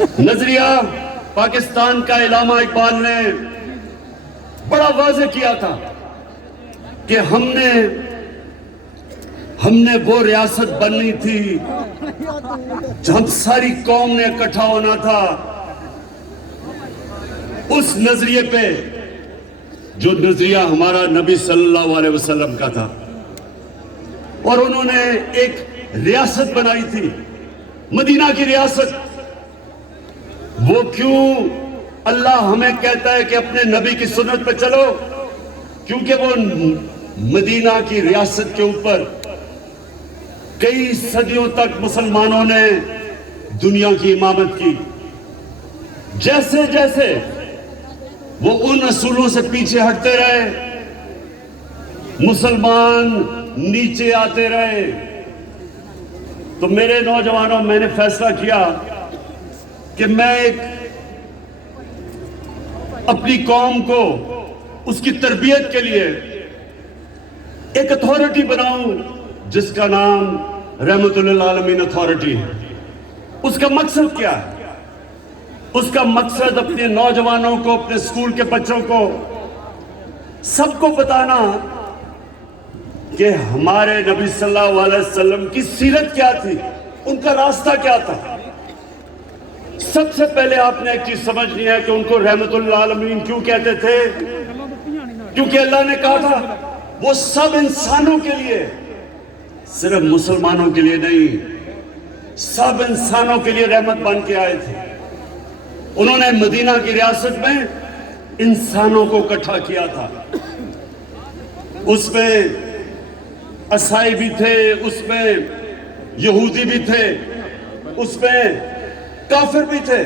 نظریہ پاکستان کا علامہ اقبال نے بڑا واضح کیا تھا کہ ہم نے وہ ریاست بننی تھی جب ساری قوم نے اکٹھا ہونا تھا اس نظریے پہ جو نظریہ ہمارا نبی صلی اللہ علیہ وسلم کا تھا، اور انہوں نے ایک ریاست بنائی تھی، مدینہ کی ریاست۔ وہ کیوں اللہ ہمیں کہتا ہے کہ اپنے نبی کی سنت پہ چلو؟ کیونکہ وہ مدینہ کی ریاست کے اوپر کئی صدیوں تک مسلمانوں نے دنیا کی امامت کی۔ جیسے جیسے وہ ان اصولوں سے پیچھے ہٹتے رہے، مسلمان نیچے آتے رہے۔ تو میرے نوجوانوں، میں نے فیصلہ کیا کہ میں اپنی قوم کو اس کی تربیت کے لیے ایک اتھارٹی بناؤں جس کا نام رحمت للعالمین اتھارٹی ہے۔ اس کا مقصد کیا ہے؟ اس کا مقصد اپنے نوجوانوں کو، اپنے اسکول کے بچوں کو، سب کو بتانا کہ ہمارے نبی صلی اللہ علیہ وسلم کی سیرت کیا تھی، ان کا راستہ کیا تھا۔ سب سے پہلے آپ نے ایک چیز سمجھنی ہے کہ ان کو رحمت للعالمین کیوں کہتے تھے؟ کیونکہ اللہ نے کہا تھا وہ سب انسانوں کے لیے، صرف مسلمانوں کے لیے نہیں، سب انسانوں کے لیے رحمت بن کے آئے تھے۔ انہوں نے مدینہ کی ریاست میں انسانوں کو اکٹھا کیا تھا۔ اس میں عیسائی بھی تھے، اس میں یہودی بھی تھے، اس میں کافر بھی تھے،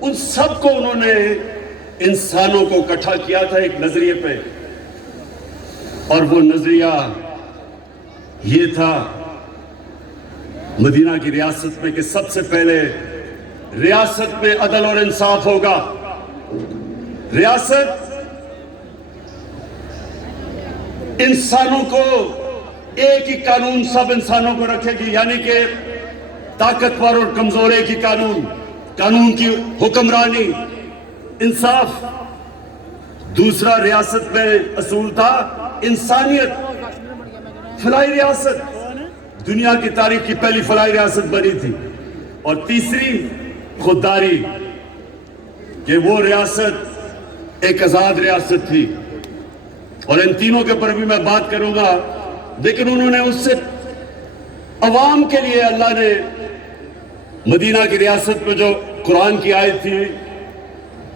ان سب کو انہوں نے انسانوں کو اکٹھا کیا تھا ایک نظریے پہ۔ اور وہ نظریہ یہ تھا مدینہ کی ریاست میں کہ سب سے پہلے ریاست میں عدل اور انصاف ہوگا۔ ریاست انسانوں کو ایک ہی قانون سب انسانوں کو رکھے گی، یعنی کہ طاقتور اور کمزور ایک ہی قانون کی حکمرانی، انصاف۔ دوسرا ریاست میں اصول تھا انسانیت، فلاحی ریاست، دنیا کی تاریخ کی پہلی فلاحی ریاست بنی تھی۔ اور تیسری خودداری، کہ وہ ریاست ایک آزاد ریاست تھی۔ اور ان تینوں کے اوپر بھی میں بات کروں گا، لیکن انہوں نے اس سے عوام کے لیے اللہ نے مدینہ کی ریاست میں جو قرآن کی آیت تھی،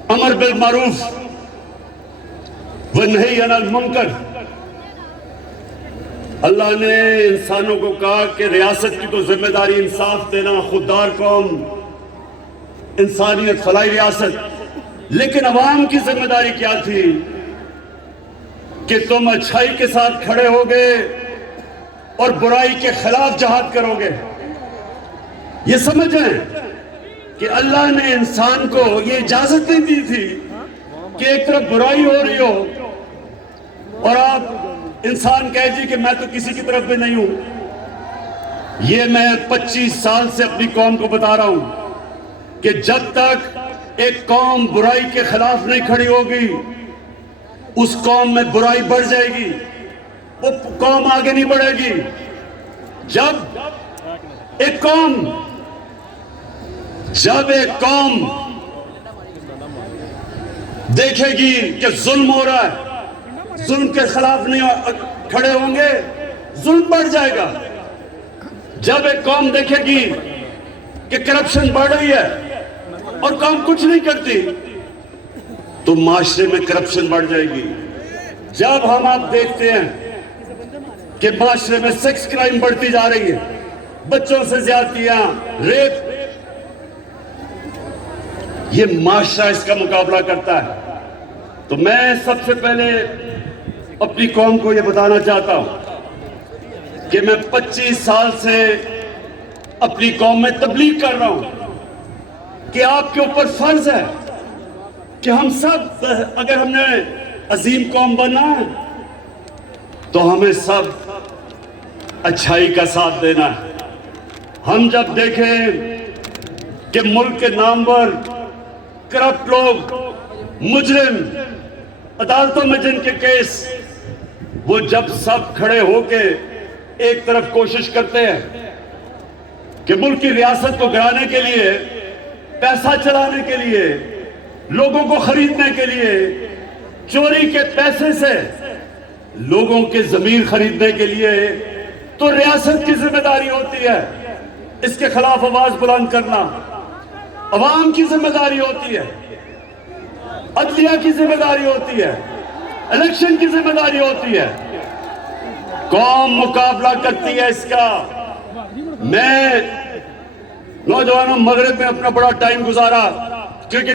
امر بالمعروف ونہی عن المنکر، اللہ نے انسانوں کو کہا کہ ریاست کی تو ذمہ داری انصاف دینا، خوددار قوم، انسانیت، فلاحی ریاست، لیکن عوام کی ذمہ داری کیا تھی کہ تم اچھائی کے ساتھ کھڑے ہوگے اور برائی کے خلاف جہاد کرو گے۔ یہ سمجھیں کہ اللہ نے انسان کو یہ اجازت نہیں دی تھی کہ ایک طرف برائی ہو رہی ہو اور آپ انسان کہے جی کہ میں تو کسی کی طرف بھی نہیں ہوں۔ یہ میں 25 سال سے اپنی قوم کو بتا رہا ہوں کہ جب تک ایک قوم برائی کے خلاف نہیں کھڑی ہوگی، اس قوم میں برائی بڑھ جائے گی، وہ قوم آگے نہیں بڑھے گی۔ جب ایک قوم دیکھے گی کہ ظلم ہو رہا ہے، ظلم کے خلاف نہیں کھڑے ہوں گے، ظلم بڑھ جائے گا۔ جب ایک قوم دیکھے گی کہ کرپشن بڑھ رہی ہے اور قوم کچھ نہیں کرتی، تو معاشرے میں کرپشن بڑھ جائے گی۔ جب ہم آپ دیکھتے ہیں کہ معاشرے میں سیکس کرائم بڑھتی جا رہی ہے، بچوں سے زیادتیاں، ریپ، یہ معاشرہ اس کا مقابلہ کرتا ہے۔ تو میں سب سے پہلے اپنی قوم کو یہ بتانا چاہتا ہوں کہ میں 25 سال سے اپنی قوم میں تبلیغ کر رہا ہوں کہ آپ کے اوپر فرض ہے کہ ہم سب، اگر ہم نے عظیم قوم بننا ہے تو ہمیں سب اچھائی کا ساتھ دینا ہے۔ ہم جب دیکھیں کہ ملک کے نامور کرپٹ لوگ، مجرم، عدالتوں میں جن کے کیس، وہ جب سب کھڑے ہو کے ایک طرف کوشش کرتے ہیں کہ ملک کی ریاست کو گرانے کے لیے، پیسہ چلانے کے لیے، لوگوں کو خریدنے کے لیے، چوری کے پیسے سے لوگوں کے ضمیر خریدنے کے لیے، تو ریاست کی ذمہ داری ہوتی ہے اس کے خلاف آواز بلند کرنا، عوام کی ذمہ داری ہوتی ہے، عدلیہ کی ذمہ داری ہوتی ہے، الیکشن کی ذمہ داری ہوتی ہے۔ قوم مقابلہ کرتی ہے اس کا۔ میں نوجوانوں مغرب میں اپنا بڑا ٹائم گزارا،